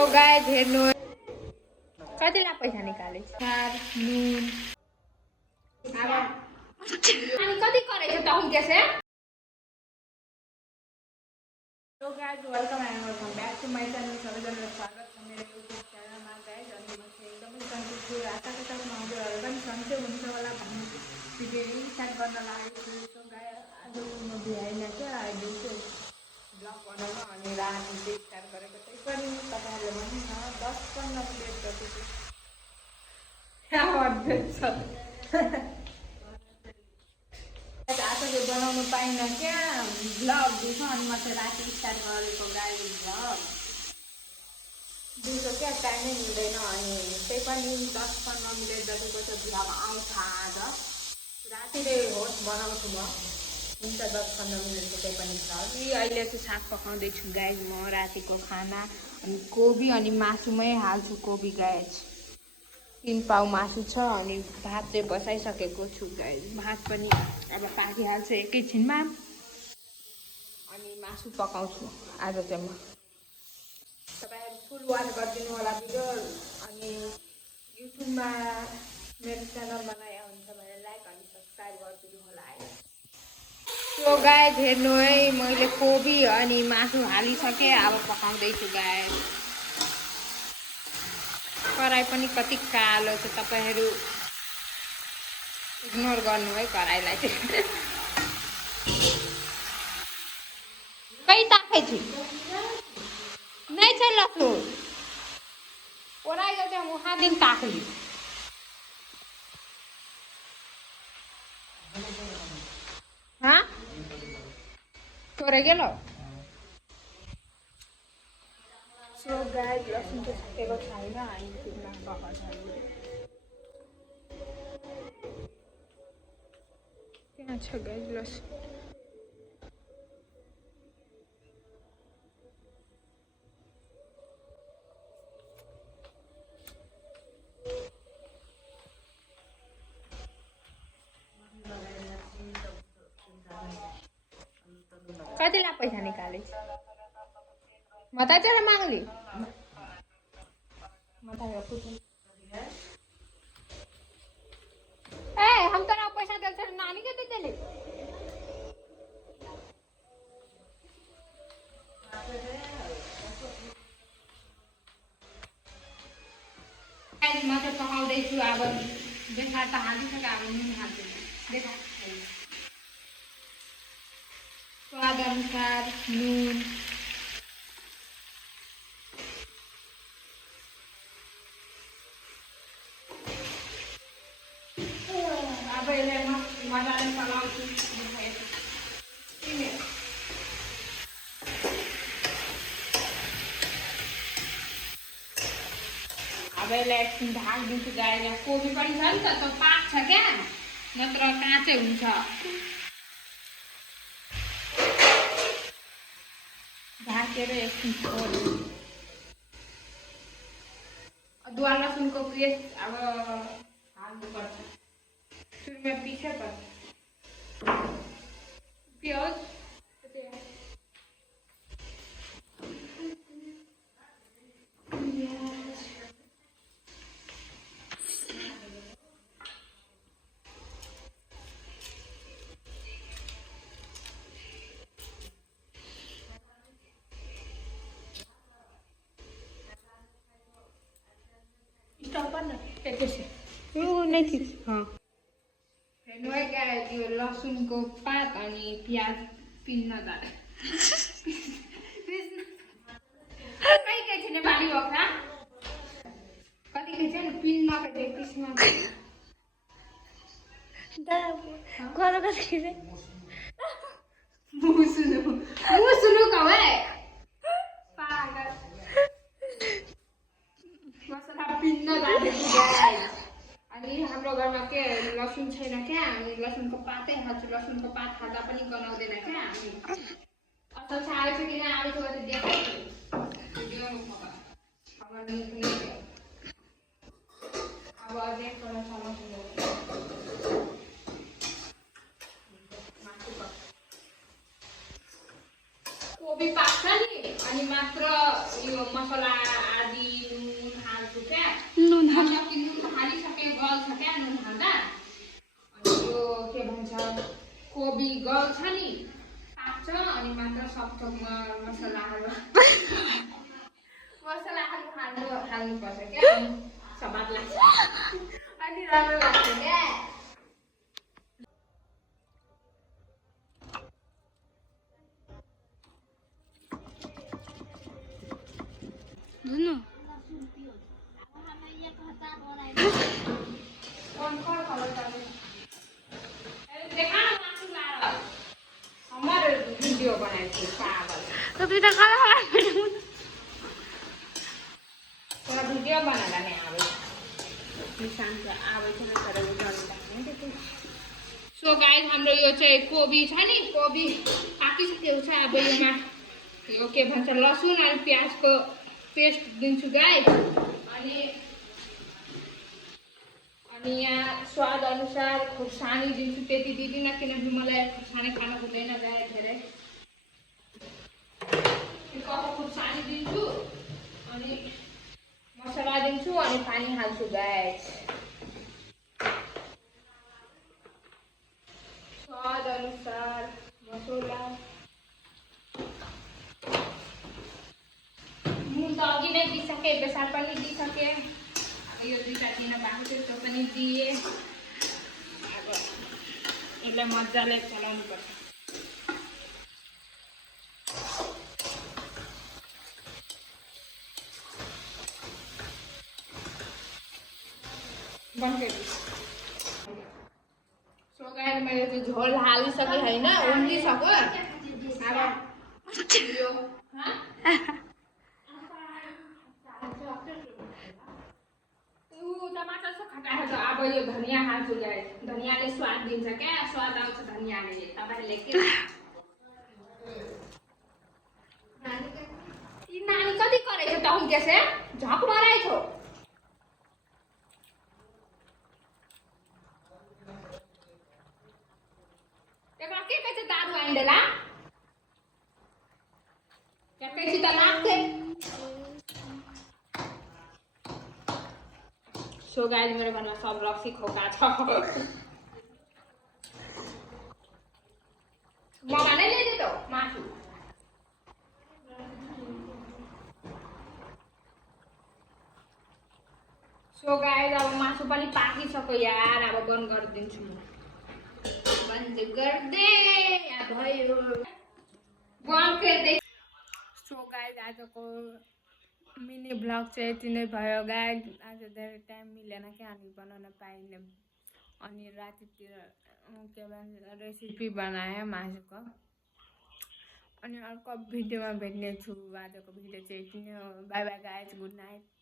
तो गाइस हेर्नु कतिलाई पैसा निकाले चार नुन अब अनि कति गरेछ त उन्केसे तो guys welcome and welcome back to my channel सबैजनालाई स्वागत छ मेरो युट्युब च्यानलमा गाइस अनि म चाहिँ एकदमै सन्चै छु आशाको साथमा हजुरहरू पनि सन्चै हुन्छ होला भन्ने भिडियो स्टार्ट गर्न लागेको छु सो गाइस आज म बिहान चाहिँ अहिले चाहिँ ब्लग बनाउन अनि राति चाहिँ स्टार्ट गरेको त्यही पनि तपाईँहरूले भन्नु न 10-15 मिनट जति चाहिँ आज चाहिँ बनाउनु पाइनँ क्या भ्लग दिउँसो अनि म चाहिँ राति स्टार्ट गरेको गाडी भ्लग दिउँसो क्या टाइमै मिल्दैन अनि त्यही पनि 10-15 मिनट जतिको चाहिँ भ्लग आउँछ आज रातिले होस् बनाउँछु म हुन्छ 10-15 मिनटको त्यही पनि भ्लग अहिले चाहिँ साग पकाउँदैछु गाइज म रातिको खाना अनि कोबी अनि मासुमै हाल्छु कोबी गाइज 3 पाउ मासु छ अनि भात चाहिँ बसाइसकेको छु गाइज भात पनि अब पाकिहाल्छ एकैछिनमा अनि मासु पकाउँछु आज चाहिँ म तपाईँहरू फुल वाच गरिदिनु होला भिडियो अनि युट्युबमा मेरो च्यानलमा नयाँ हुन्छ भने लाइक अनि सब्सक्राइब गरिदिनु होला है सो गाइज हेर्नु है मैले कोबी अनि मासु हालिसकेँ अब पकाउँदैछु गाइज कराई पनि कति कालो छ तपाईहरु इग्नोर गर्नु है कराईलाई चाहिँ कई ताकै छु नै छ लसु ओराई चाहिँ मुखा दिन ताकली हाँ तोरे गेलो सो गाइस लसुन चाहिँ सकेको छैन अनि त्यसमा पकाउँछ त्यहाँ छ गाइस लसुन कतिलाई पैसा निकाले मता चला मांगली मता पूछ ए हम तो पैसा दे से नानी के दे देले गाइस म चाहिँ पकाउँदै छु अब देखा त हालिसके अब नुन हाल्छु देखा स्वाद अनुसार नुन अब यसलाई मजाले चलाउँछु अब यसलाई एकछिन ढाकिदिन्छु गाइस कोबी पनि छ नि त त्यो पाक्छ क्या नत्र काँचै हुन्छ ढाकेर एकछिन छोड्छु अदुवा लसुनको पेस्ट अब हाल्नुपर्छ सुरुमा पिसे पर्छ प्याज हेर्नु है गाइस यो लसुनको पात अनि प्याज पिन्न जाने कति के छ नेपाली भक्रा कति के छ पिन्न के पिस्न करो कति के मुसुनु कवे पागल मसला पिन्न जाने गाइस अनि हाम्रो घरमा के लसुन छैन क्या हामी लसुनको पातै हाल्छु लसुनको पात हाल्दा पनि गनाउँदैन क्या हामी असल छाएको छ किन आलु त देखाउँछु अब अझै एकपल्ट चलाउँछु कोबी पाक्छ नि अनि मात्र यो मसला आदि कोबी गल्छ नि पाक्छ अनि मात्र सब थोक मसलाहरू हाल्नुपर्छ क्या अनि स्वाद लाग्छ अनि राम्रो लाग्छ क्या धुनु हमारे वीडियो बनाए थे पागल तो तुई त कला थोड़ा वीडियो बनाना नहीं आवे निशान से आवे थे तर वो डर लाग्ने त्यति सो गाइस हाम्रो यो चाहिँ कोबी छ नि कोबी पाकिसकेको छ अब योमा यो के भन्छ लसुन अनि प्याजको पेस्ट दिन्छु गाइस अनि यहाँ स्वाद अनुसार खुर्सानी दिन्छु त्यति दिदिनँ किनकि मलाई खुर्सानी खान हुँदैन गाइस धेरै खुर्सानी दिन्छु अनि मसला दिन्छु अनि पानी हाल्छु गाइस स्वाद अनुसार मसला नुन त अघि नै दिइसकेँ बेसार पनि दिइसकेँ अब यो दुईटा दिन भएको थियो त्यो पनि दिएँ अब यसलाई मजाले चलाउनु पर्छ सो गाइस मैले त्यो झोल हालिसकेँ होइन उम्लिसक्यो अब यो टमाटर छ खटाइ छ अब यो धनिया हाल्छु गाइस धनियाले स्वाद दिन्छ क्या स्वाद आउँछ धनियाले तपाईहरुले के नानी कति गरेछ त हम कैसे झक मराइ छौ एकरा के कहै छ दारू आइन देला के कहै छी त लाग्थे सो गाइस मेरो घरमा सब रक्सी खोका छ ममा नै ल्याइदे त मासु सो गाइस अब मासु पनि पाकिसक्यो यार अब बन्द गरिदिन्छु बन्द गर्दे या भयो बन्द गर्दै सो गाइस आजको मिनी ब्लग चाहिँ यति नै भयो गाइस आज धेरै टाइम मिलेन क्या अनि बनाउन पाइनँ अनि रातितिर के भन्छ रेसिपी बनाएँ मासुको अनि अर्को भिडियोमा भेट्ने छु आजको भिडियो चाहिँ यति नै हो by by guys good night